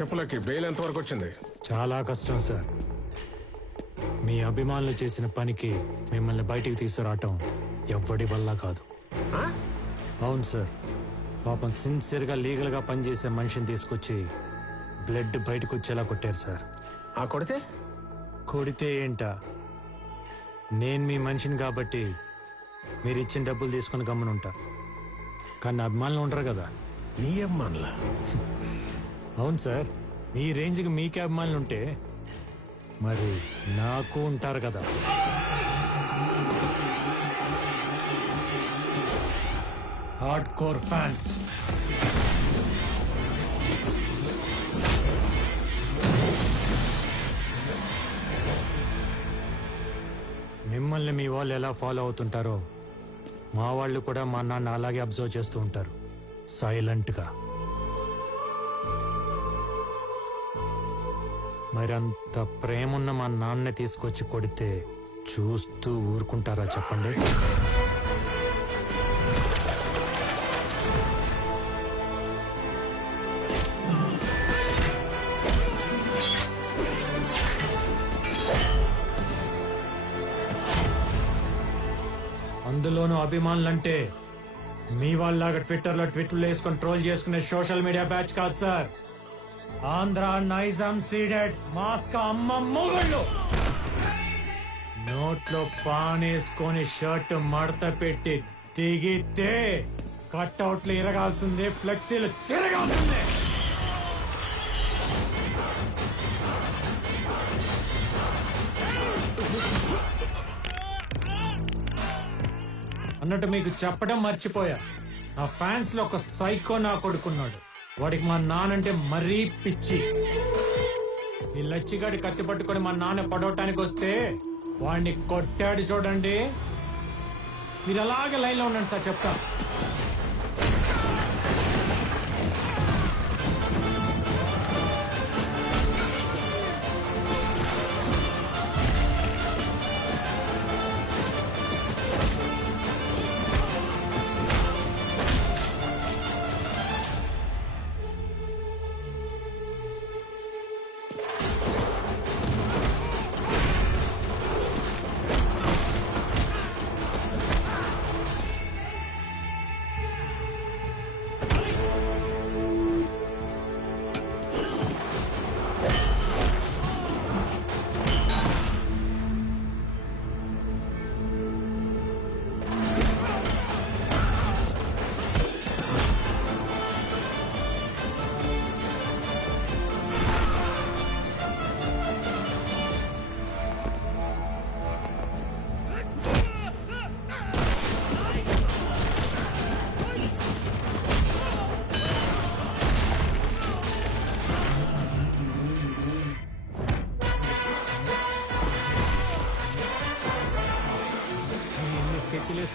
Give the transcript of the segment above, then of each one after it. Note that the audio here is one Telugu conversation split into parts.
చెప్పులకి బెయిల్ ఎంతవరకు వచ్చింది? చాలా కష్టం సార్. మీ అభిమానులు చేసిన పనికి మిమ్మల్ని బయటికి తీసుకురావటం ఎవ్వడి వల్ల కాదు. అవును సార్, పాపం సిన్సియర్గా లీగల్గా పనిచేసే మనిషిని తీసుకొచ్చి బ్లడ్ బయటకు వచ్చేలా కొట్టారు సార్. కొడితే ఏంటా, నేను మీ మనిషిని కాబట్టి మీరు ఇచ్చిన డబ్బులు తీసుకుని గమ్మునుంటా. కానీ అభిమానులు ఉండరు కదా. నీ అభిమానులా? అవును సార్, మీ రేంజ్కి మీకే అభిమానులు ఉంటే మరి నాకు ఉంటారు కదా. Hard core fans. మిమ్మల్ని మీ వాళ్ళు ఎలా ఫాలో అవుతుంటారో మా వాళ్ళు కూడా మా నాన్న అలాగే అబ్జర్వ్ చేస్తూ ఉంటారు, సైలెంట్గా. మరంత ప్రేమున్న మా నాన్నే తీసుకొచ్చి కొడితే చూస్తూ ఊరుకుంటారా చెప్పండి? అందులోనూ అభిమానులంటే మీ వాళ్ళలాగా ట్విట్టర్లో ట్విట్లు వేసుకొని ట్రోల్ చేసుకునే సోషల్ మీడియా బ్యాచ్ కాదు సార్. ఆంధ్ర నైజాం సీడెడ్ మాస్కా అమ్మ మొగుళ్ళు. నోట్లో పానేసుకొని షర్ట్ మడత పెట్టి దిగితే కట్అవుట్లు ఇరగాల్సిందే, ఫ్లెక్సీలు చిరగాల్సిందే. అన్నట్టు మీకు చెప్పడం మర్చిపోయా, నా ఫ్యాన్స్ లో ఒక సైకో నా కొడుకున్నాడు. వాడికి మా నానంటే మరీ పిచ్చి. ఈ లచ్చిగాడి కత్తి పట్టుకొని మా నాన్న పడవటానికి వస్తే వాడిని కొట్టాడు చూడండి. మీరు అలాగే లైన్లో ఉండండి సార్, చెప్తా.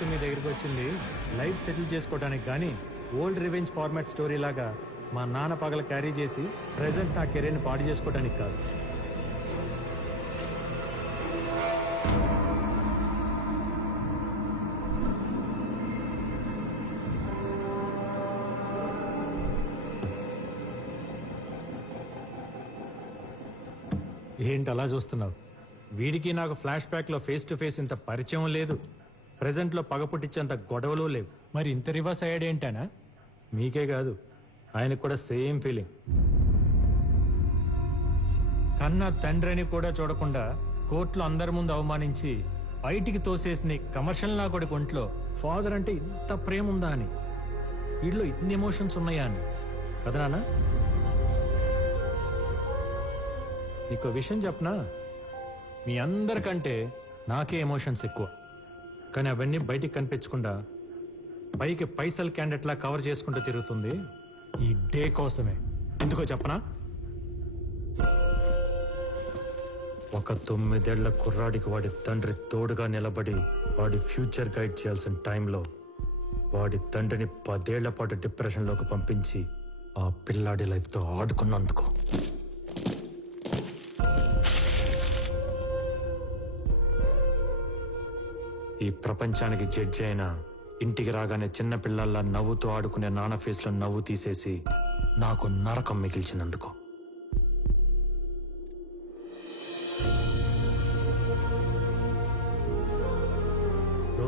మీ దగ్గరికి వచ్చింది లైఫ్ సెటిల్ చేసుకోవడానికి, కానీ ఓల్డ్ రివెంజ్ ఫార్మాట్ స్టోరీ లాగా మా నాన్న పగల క్యారీ చేసి ప్రెసెంట్ నా కెరీర్ని పాడు చేసుకోవడానికి కాదు. ఏంటి అలా చూస్తున్నావు? వీడికి నాకు ఫ్లాష్ బ్యాక్ లో ఫేస్ టు ఫేస్ ఇంత పరిచయం లేదు, ప్రెజెంట్ లో పగ పుట్టించేంత గొడవలు లేవు. మరి ఇంత రివర్స్ అయ్యాడు ఏంటనా? మీకే కాదు, ఆయనకు కూడా సేమ్ ఫీలింగ్. కన్నా తండ్రిని కూడా చూడకుండా కోర్టులో అందరి ముందు అవమానించి బయటికి తోసేసిన కమర్షియల్ నా కొడుకు ఒంట్లో ఫాదర్ అంటే ఇంత ప్రేమ ఉందా అని, వీడిలో ఇన్ని ఎమోషన్స్ ఉన్నాయా అని కదా నాన్న? నీకో విషయం చెప్పనా, మీ అందరికంటే నాకే ఎమోషన్స్ ఎక్కువ. కానీ అవన్నీ బయటికి కనిపించకుండా పైకి పైసల్ క్యాండిడేట్ లా కవర్ చేసుకుంటూ తిరుగుతుంది ఈ డే కోసమే. ఎందుకో చెప్పనా? ఒక 9 ఏళ్ల కుర్రాడికి వాడి తండ్రి తోడుగా నిలబడి వాడి ఫ్యూచర్ గైడ్ చేయాల్సిన టైంలో వాడి తండ్రిని 10 ఏళ్ల పాటు డిప్రెషన్లోకి పంపించి ఆ పిల్లాడి లైఫ్తో ఆడుకున్నందుకు. ఈ ప్రపంచానికి జడ్జి అయినా ఇంటికి రాగానే చిన్న పిల్లల్లా నవ్వుతూ ఆడుకునే నాన్న ఫేస్లో నవ్వు తీసేసి నాకు నరకం మిగిల్చినందుకు.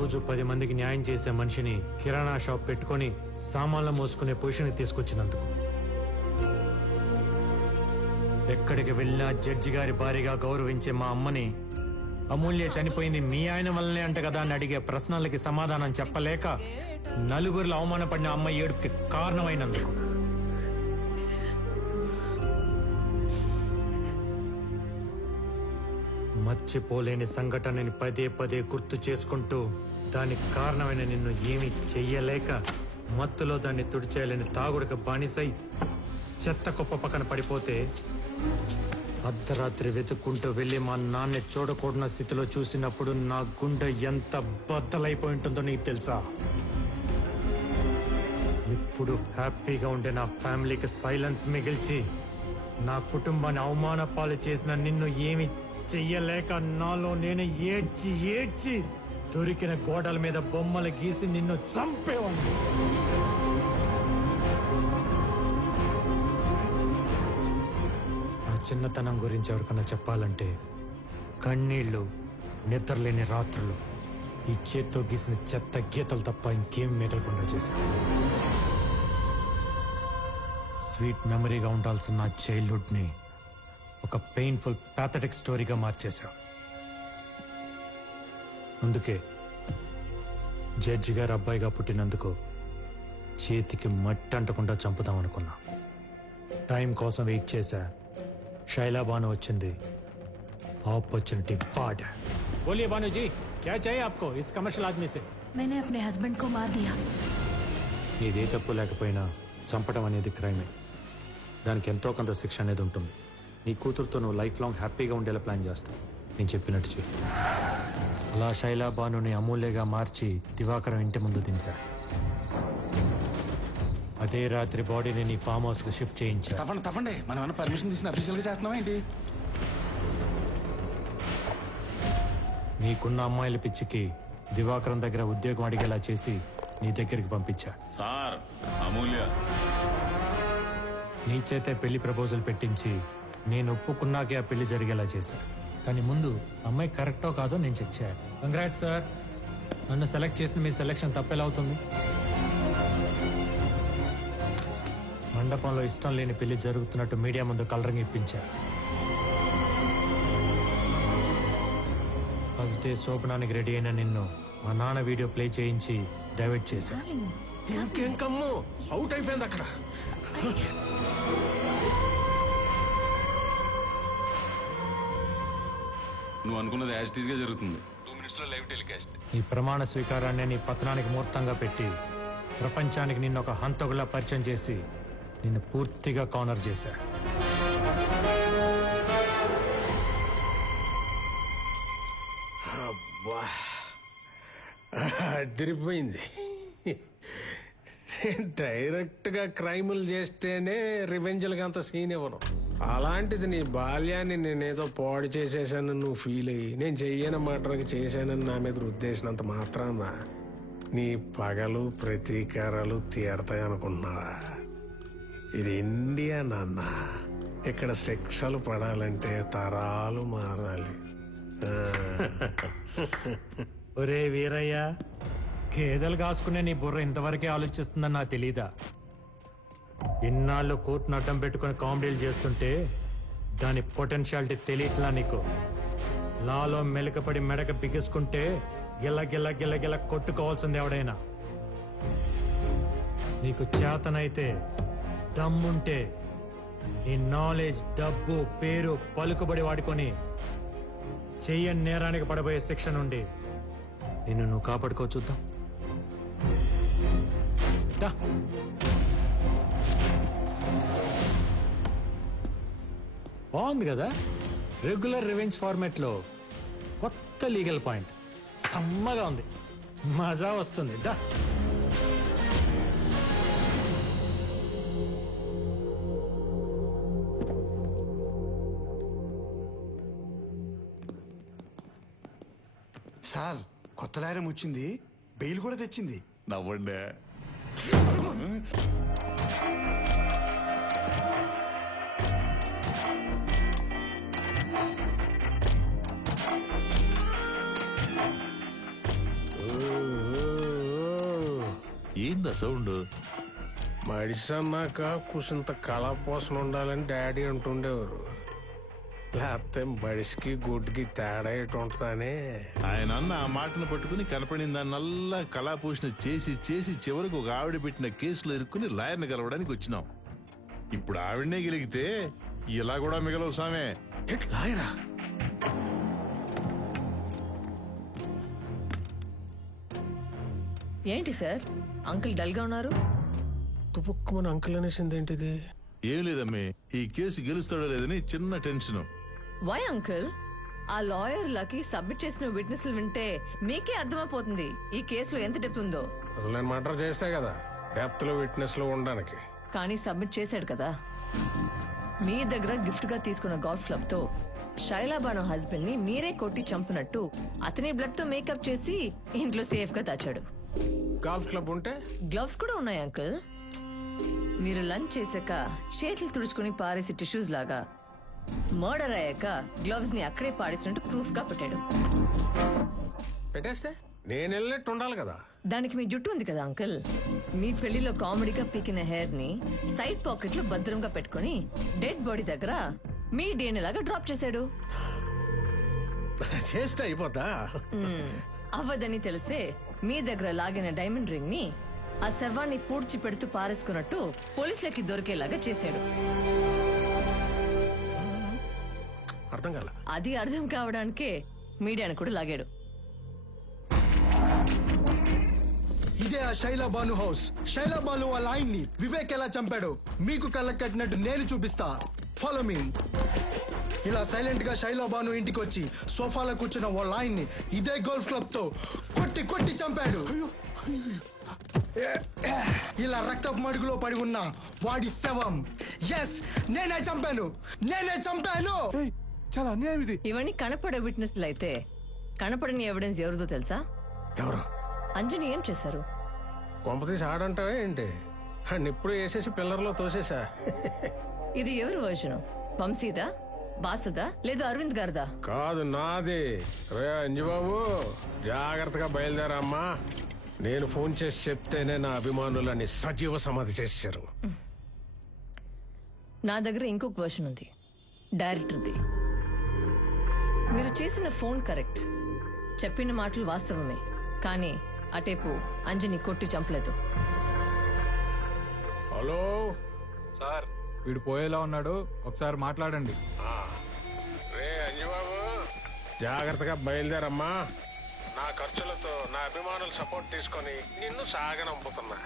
రోజు 10 మందికి న్యాయం చేసే మనిషిని కిరాణా షాప్ పెట్టుకొని సామాన్లు మోసుకునే పొజిషన్కి తీసుకొచ్చినందుకు. ఎక్కడికి వెళ్ళినా జడ్జి గారి భారీగా గౌరవించే మా అమ్మని అమూల్య చనిపోయింది మీ ఆయన వల్లనే అంట కదా అని అడిగే ప్రశ్నలకి సమాధానం చెప్పలేక నలుగురిలో అవమానపడిన అమ్మ ఏడుపుకి కారణమైనందుకు. మర్చిపోలేని సంఘటనని పదే పదే గుర్తు చేసుకుంటూ దానికి కారణమైన నిన్ను ఏమీ చెయ్యలేక మత్తులో దాన్ని తుడిచేయాలని తాగుడికి బానిసై చెత్త కుప్ప పక్కన పడిపోతే అర్ధరాత్రి వెతుక్కుంటూ వెళ్ళి మా నాన్న చూడకూడన స్థితిలో చూసినప్పుడు నా గుండె ఎంత బద్దలైపోయి ఉంటుందో నీకు తెలుసా? ఇప్పుడు హ్యాపీగా ఉండే నా ఫ్యామిలీకి సైలెన్స్ మిగిల్చి నా కుటుంబాన్ని అవమాన పాలు చేసిన నిన్ను ఏమి చెయ్యలేక నాలో నేను ఏడ్చి ఏడ్చి దొరికిన గోడల మీద బొమ్మలు గీసి నిన్ను చంపేవాడిని. నా చిన్నతనం గురించి ఎవరికన్నా చెప్పాలంటే కన్నీళ్లు, నిద్రలేని రాత్రులు, ఈ చేత్తో గీసిన చెత్త గీతలు తప్ప ఇంకేం మిగలకుండా చేశాను. స్వీట్ మెమరీగా ఉండాల్సిన నా చైల్డ్హుడ్ని ఒక పెయిన్ఫుల్ ప్యాథటిక్ స్టోరీగా మార్చేశావు. అందుకే జడ్జి గారు అబ్బాయిగా పుట్టినందుకు చేతికి మట్టి అంటకుండా చంపుదామనుకున్నా. టైం కోసం వెయిట్ చేశా. శైలా బాను వచ్చింది. ఆపర్చునిటీ వాడా. बोलिए बानू जी, क्या चाहिए आपको इस कमर्शियल आदमी से? मैंने अपने हस्बैंड को मार दिया. నీదే తప్పు లేకపోయినా చంపడం అనేది క్రైమే. దానికి ఎంతో కొంత శిక్ష అనేది ఉంటుంది. నీ కూతురుతో నువ్వు లైఫ్ లాంగ్ హ్యాపీగా ఉండేలా ప్లాన్ చేస్తావు. నేను చెప్పినట్టు చెయ్యి. అలా శైలా బానుని అమూల్యగా మార్చి దివాకరం ఇంటి ముందు దింపా. అదే రాత్రి బాడీని నీ ఫామ్ హౌస్ కి షిఫ్ట్ చేయించా. తప్పండి మనం ఏమైనా పర్మిషన్ తీసుకుని అఫీషియల్ గా చేస్తున్నావా ఏంటి? నీకున్న అమ్మాయిల పిచ్చికి దివాకరం దగ్గర ఉద్యోగం అడిగేలా చేసి నీ దగ్గరికి పంపించా. సార్ అమూల్య నీ చేతే పెళ్లి ప్రపోజల్ పెట్టించి నేను ఒప్పుకున్నాకే ఆ పెళ్లి జరిగేలా చేశా. కానీ ముందు అమ్మాయి కరెక్టో కాదో నేను చెక్ చేయాలి. కంగ్రాట్స్ సార్, నన్ను సెలెక్ట్ చేసిన మీ సెలెక్షన్ తప్పెలా అవుతుంది? మండపంలో ఇష్టం లేని పెళ్లి జరుగుతున్నట్టు మీడియా ముందు కలరింగ్ ఇప్పించా. ఫస్ట్ డే శోభనానికి రెడీ అయిన నిన్ను మా నాన్న వీడియో ప్లే చేయించి డైవర్ట్ చేశా. ఇంకేం కమ్ము అవుట్ అయిపోయింది అక్కడ. నువ్వు అనుకున్నది యాజ్ టీజ్ గా జరుగుతుంది. 2 minutes లో లైవ్ టెలికాస్ట్. ఈ ప్రమాణ స్వీకారాన్ని నీ పతనానికి ముహూర్తంగా పెట్టి ప్రపంచానికి నిన్ను ఒక హంతకులా పరిచయం చేసి నిన్ను పూర్తిగా కార్నర్ చేశా. అబ్బా అదిరిపోయింది. డైరెక్ట్ గా క్రైములు చేస్తేనే రివెంజ్లకి అంత సీన్ ఇవ్వను. అలాంటిది నీ బాల్యాన్ని నేనేదో పాడు చేసేసాను నువ్వు ఫీల్ అయ్యి నేను చెయ్యని మాటలకి చేశానని నా మీద రుద్దేసినంత మాత్రాన నీ పగలు ప్రతీకారాలు తీరతాయి అనుకున్నావా? ఇది ఇండియా నాన్న. ఇక్కడ శిక్షలు పడాలంటే తరాలు మారాలి. ఒరే వీరయ్య, గేదెలు కాసుకునే నీ బుర్ర ఇంతవరకే ఆలోచిస్తుందని నాకు తెలీదా? ఇన్నాళ్ళు కోర్టును అడ్డం పెట్టుకుని కామెడీలు చేస్తుంటే దాని పొటెన్షియాలిటీ తెలియట్లా నీకు? లాలో మెలకపడి మెడక బిగుసుకుంటే గిల్ల గిల్ల గిల్ల గిల్ల కొట్టుకోవాల్సింది ఎవడైనా. నీకు చేతనైతే దమ్ముంటే నీ నాలెడ్జ్, డబ్బు, పేరు, పలుకుబడి వాడుకొని చెయ్యని నేరానికి పడబోయే శిక్ష నుండి నిన్ను నువ్వు కాపాడుకో చూద్దాం. దా. బాగుంది కదా? రెగ్యులర్ రివెంజ్ ఫార్మాట్ లో కొత్త లీగల్ పాయింట్. సమ్మగా ఉంది, మజా వస్తుంది. దా. సార్, కొత్త లాయరం వచ్చింది, బెయిల్ కూడా తెచ్చింది. నవ్వండి. ఏందా సౌండ్? మడిసి అన్నాక కుసింత కళాపోసన ఉండాలని డాడీ అంటుండేవారు. లేకపోతే మడిసికి గుడ్డుకి తేడా ఎటు ఉంటుందని. ఆయన అన్న ఆ మాటను పట్టుకుని కనపడిన దాన్నల్లా కళాపోషణ చేసి చేసి చివరికి ఒక ఆవిడ పెట్టిన కేసులో ఇరుక్కుని లాయర్ని కలవడానికి వచ్చినాం. ఇప్పుడు ఆవిడనే గెలిగితే ఇలా కూడా మిగలవు సామే. లాయరా? ఏంటి సార్ అంకుల్ డల్ గా ఉన్నారు? తుపుక్కుమని అంకుల్ అనేసింది ఏంటిది? ఏం లేదమ్మే, ఈ కేసు గెలుస్తాడో లేదని చిన్న టెన్షన్. Why uncle? ఆ లాయర్ లకి సబ్మిట్ చేసిన విట్నెస్లు వింటే మీకే అర్థమైపోతుంది ఈ కేసులో ఎంత డెప్త్ ఉందో. అసలు నేను మర్డర్ చేస్తే కదా డెప్త్ లో విట్నెస్ లో ఉండడానికి. కానీ సబ్మిట్ చేశాడు కదా. మీ దగ్గర గిఫ్ట్ గా తీసుకున్న గోల్ఫ్ క్లబ్ తో శైలాబాను హస్బెండ్ ని మీరే కొట్టి చంపినట్టు అతని బ్లడ్ తో మేకప్ చేసి ఇంట్లో సేఫ్ గా దాచాడు. గోల్ఫ్ క్లబ్ ఉంటే గ్లవ్స్ కూడా ఉన్నాయి అంకుల్. మీరు లంచ్ చేశాక చేతులు తుడుచుకుని పారేసి టిష్యూస్ లాగా మర్డర్ అయ్యాక గ్లవ్స్ ని అక్కడే పాడేసినట్టు ప్రూఫ్ గా పెట్టాడు. పెట్టేస్తే నేను వెళ్ళినట్టు ఉండాలి కదా. దానికి మీ జుట్టు ఉంది కదా అంకుల్. మీ పెళ్లిలో కామెడీగా పీకిన హెయిర్ ని సైడ్ పాకెట్ లో భద్రంగా పెట్టుకుని డెడ్ బాడీ దగ్గర మీ డిఎన్ఏ లాగా డ్రాప్ చేశాడు. చేస్తే అయిపోతా. అవ్వదని తెలిసే మీ దగ్గర లాగిన డైమండ్ రింగ్ ని ఆ శవాన్ని పూడ్చి పెడుతూ పారేసుకున్నట్టు పోలీసులకి దొరికేలాగా చేశాడు. అర్థం కాల. అది అర్థం కావడానికే మీడియాను కూడా లాగాడు. ఇదే ఆ శైలాబాను హౌస్. శైలాబాను వాళ్ళ ఆయన్ని వివేక్ ఎలా చంపాడు మీకు కళ్ళకు కట్టినట్టు నేను చూపిస్తా. Follow me. ఇలా సైలెంట్ గా శైలాబాను ఇంటికి వచ్చి సోఫాలో కూర్చున్న వాళ్ళ ఆయన్ని ఇదే గోల్ఫ్ క్లబ్ తో కొట్టి కొట్టి చంపాడు. ఇలా రక్తపు మడుగులో పడి ఉన్న వాడి శవం. ఎస్, నేనే చంపాను, నేనే చంపాను. చాలా అన్యాయం ఇది. ఇవన్నీ కనపడే విట్నెస్లు అయితే కనపడని ఎవిడెన్స్ ఎవరిదో తెలుసా? ఎవరు? అంజని ఏం చేశారు? కొంపతీసి ఆడంటావే ఏంటి? ఇప్పుడు వేసేసి పిల్లర్లో తోసేసా. ఇది ఎవరి వర్షను? వంశీదా, బాసుదా, లేదు అరవింద్ గారిదా? కాదు, నాది. రే అంజుబాబు, జాగ్రత్తగా బయలుదేరమ్మా. నేను ఫోన్ చేసి చెప్తేనే నా అభిమానులని సజీవ సమాధి చేశారు. నా దగ్గర ఇంకొక వర్షన్ ఉంది, డైరెక్టర్ది. మీరు చేసిన ఫోన్ కరెక్ట్, చెప్పిన మాటలు వాస్తవమే. కానీ అటేపు అంజని కొట్టి చంపలేదు. హలో సార్, వీడు పోయేలా ఉన్నాడు, ఒకసారి మాట్లాడండి. రే అంజుబాబు, జాగ్రత్తగా బయలుదేరమ్మా. నా ఖర్చులతో నా అభిమానుల సపోర్ట్ తీసుకొని నిన్ను సాగనంపుతున్నా.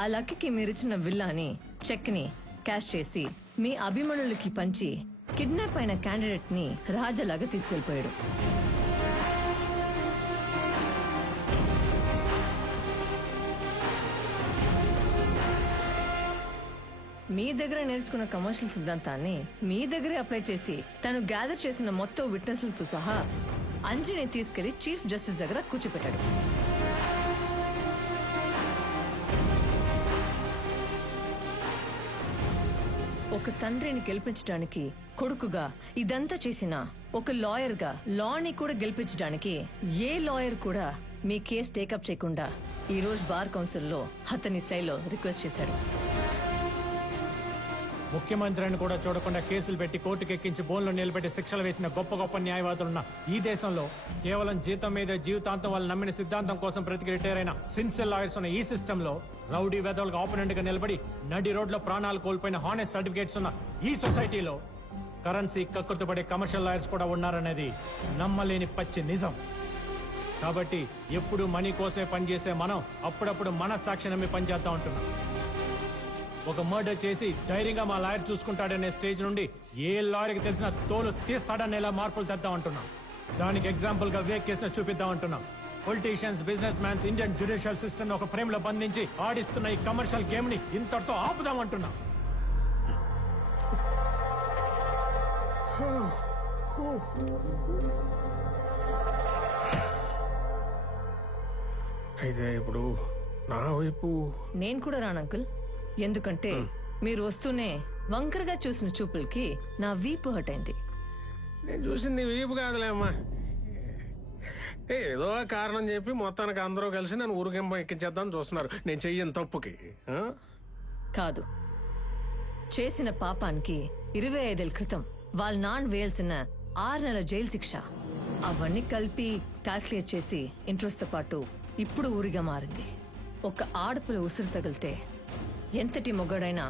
ఆ లక్కీకి మీరిచ్చిన విల్లాని, చెక్ ని క్యాష్ చేసి మీ అభిమానులకి పంచి కిడ్నాప్ అయిన క్యాండిడేట్ ని రాజాలాగా తీసుకెళ్లిపోయాడు. మీ దగ్గర నేర్చుకున్న కమర్షియల్ సిద్ధాంతాన్ని మీ దగ్గరే అప్లై చేసి తను గ్యాదర్ చేసిన మొత్తం విట్నెస్లతో సహా అంజని తీసుకెళ్లి చీఫ్ జస్టిస్ దగ్గర కూర్చోపెట్టాడు. ఒక తండ్రిని గెలిపించడానికి కొడుకుగా ఇదంతా చేసిన ఒక లాయర్ గా లాని కూడా గెలిపించడానికి ఏ లాయర్ కూడా మీ కేసు టేకప్ చేయకుండా ఈ రోజు బార్ కౌన్సిల్లో అతని శైలిలో రిక్వెస్ట్ చేశాడు. ముఖ్యమంత్రిని కూడా చూడకుండా కేసులు పెట్టి కోర్టుకు ఎక్కించి బోన్లో నిలబెట్టి శిక్షలు వేసిన గొప్ప గొప్ప న్యాయవాదులున్న ఈ దేశంలో కేవలం జీతం మీద జీవితాంతం వాళ్ళు నమ్మిన సిద్ధాంతం కోసం బ్రతికి రిటైర్ అయిన సిన్సియర్ లాయర్స్ ఉన్న ఈ సిస్టమ్ లో రౌడీ వెదవులకు ఆపోనెంట్ గా నిలబడి నడి రోడ్లో ప్రాణాలు కోల్పోయిన హానెస్ట్ సర్టిఫికేట్స్ ఉన్న ఈ సొసైటీలో కరెన్సీ కక్కుర్తుపడే కమర్షియల్ లాయర్స్ కూడా ఉన్నారనేది నమ్మలేని పచ్చి నిజం. కాబట్టి ఎప్పుడు మనీ కోసమే పనిచేసే మనం అప్పుడప్పుడు మన సాక్షి నమ్మి పనిచేద్దాం అంటున్నాం. ఒక మర్డర్ చేసి ధైర్యంగా మా లాయర్ చూసుకుంటాడనే స్టేజ్ నుండి ఏ లాయర్కి తెలిసిన తోలు తీస్తాడనేలా మార్పులు తెద్దాం అంటున్నాం. దానికి ఎగ్జాంపుల్ గా వివేక్ కేసును చూపిద్దాం అంటున్నాం. Politicians, business mans Indian judicial system ఒక ఫ్రేమ్ లో బంధించి ఆడిస్తున్న ఈ కమర్షియల్ గేమ్ ని ఇంతటితో ఆపుదాం అంటున్నాం. అయితే ఇప్పుడు నా వైపు నేను కూడా రాను అంకుల్. ఎందుకంటే మీరు వస్తూనే వంకరగా చూసిన చూపులకి నా వీపు హట్ అయింది. నేను చూసింది వీపు కాదులేమ్మా, ఏదో కారణం చెప్పి మొత్తానికి అందరూ కలిసి నన్ను ఊరికింప ఎక్కించేద్దాం చూస్తున్నారు. నేను చెయ్యను తప్పుకి. కాదు, చేసిన పాపానికి 25 ఏళ్ల క్రితం వాళ్ళ నాన్న వేయాల్సిన 6 నెలల జైలు శిక్ష అవన్నీ కలిపి క్యాల్కులేట్ చేసి ఇంట్రెస్ట్ తో పాటు ఇప్పుడు ఊరిగా మారింది. ఒక ఆడపిల్ల ఉసురు తగిలితే ఎంతటి మొగ్గడైనా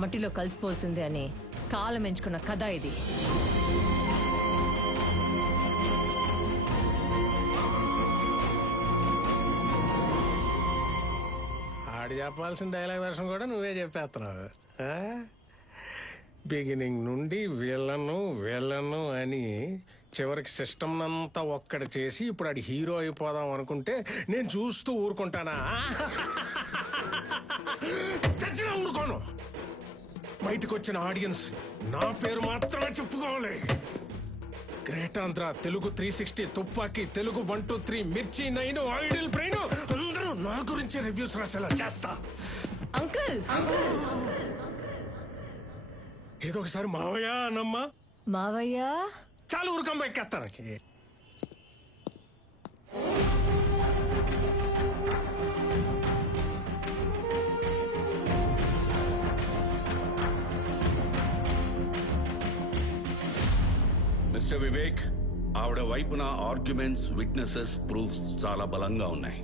మట్టిలో కలిసిపోల్సిందే అని కాలం ఎంచుకున్న కథ ఇది. ఆడి చెప్పాల్సిన డైలాగ్ వెర్షన్ కూడా నువ్వే చెప్పేస్తున్నావు. బిగినింగ్ నుండి వీళ్ళను అని చివరికి సిస్టమ్ అంతా ఒక్కడి చేసి ఇప్పుడు ఆడి హీరో అయిపోదాం అనుకుంటే నేను చూస్తూ ఊరుకుంటానా? చచ్చినా ఊరుకోను. బయటకు వచ్చిన ఆడియన్స్ నా పేరు మాత్రమే చెప్పుకోవాలి. గ్రేట్ ఆంధ్ర, తెలుగు 360, తుపాకి, తెలుగు 1, 2, 3, మిర్చి 9, ఐడిల్ బ్రెయిన్ అందరూ నా గురించి రివ్యూస్ రాసేలా చేస్తా. అంకుల్ ఏదో ఒకసారి మావయ్య అన్నమ్మా. మావయ్య చాలు ఊరుకమ్మ ఎక్కేస్తాను. మిస్టర్ వివేక్, ఆవిడ వైపున ఆర్గ్యుమెంట్స్, విట్నెసెస్, ప్రూఫ్స్ చాలా బలంగా ఉన్నాయి.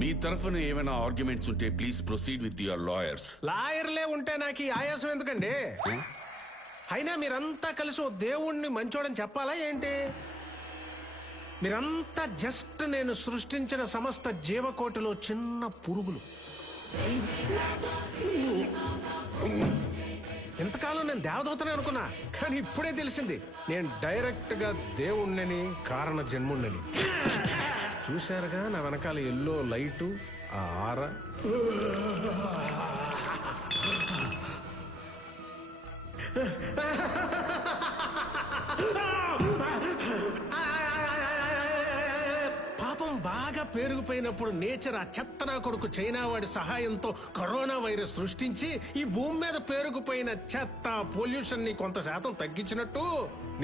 మీ తరఫున ఏమైనా ఆర్గ్యుమెంట్స్ ఉంటే please proceed with your lawyers. లాయర్లే ఉంటే నాకు ఈ ఆయాసం ఎందుకండి? అయినా మీరంతా కలిసి ఓ దేవుణ్ణి మంచోడని చెప్పాలా ఏంటి? మీరంతా జస్ట్ నేను సృష్టించిన సమస్త జీవకోటిలో చిన్న పురుగులు. ఇంతకాలం నేను దేవదూతనే అనుకున్నా, కానీ ఇప్పుడే తెలిసింది నేను డైరెక్ట్ గా దేవుణ్ణని, కారణ జన్ముణ్ణని. చూశారుగా నా వెనకాల ఎల్లో లైటు, ఆ ఆర. పాపం బాగా పేరుకుపోయినప్పుడు నేచర్ ఆ చెత్తనా కొడుకు చైనా వాడి సహాయంతో కరోనా వైరస్ సృష్టించి ఈ భూమి మీద పేరుకుపోయిన చెత్త, పొల్యూషన్ ని కొంత శాతం తగ్గించినట్టు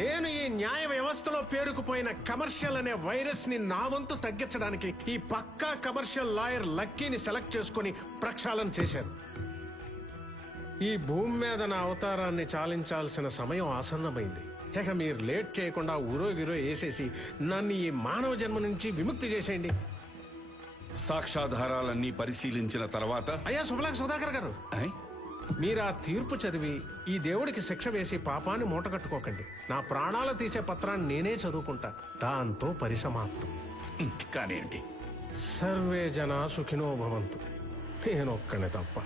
నేను ఈ న్యాయ వ్యవస్థలో పేరుకుపోయిన కమర్షియల్ అనే వైరస్ ని నా వంతు తగ్గించడానికి ఈ పక్కా కమర్షియల్ లాయర్ లక్కీని సెలెక్ట్ చేసుకుని ప్రక్షాళన చేశాను. ఈ భూమి మీద నా అవతారాన్ని చాలించాల్సిన సమయం ఆసన్నమైంది. ఇక మీరు లేట్ చేయకుండా ఊరోగిరో వేసేసి నన్ను ఈ మానవ జన్మ నుంచి విముక్తి చేసేయండి. సాక్ష్యాధారాలన్నీ పరిశీలించిన తర్వాత అయ్యా శుభలాక్ సుధాకర్ గారు, మీరు ఆ తీర్పు చదివి ఈ దేవుడికి శిక్ష వేసి పాపాన్ని మూటగట్టుకోకండి. నా ప్రాణాలు తీసే పత్రాన్ని నేనే చదువుకుంటా. దాంతో పరిసమాప్తం. కానివ్వండి. సర్వే జనా సుఖినో భవంతు. నేనొక్కనే తప్ప.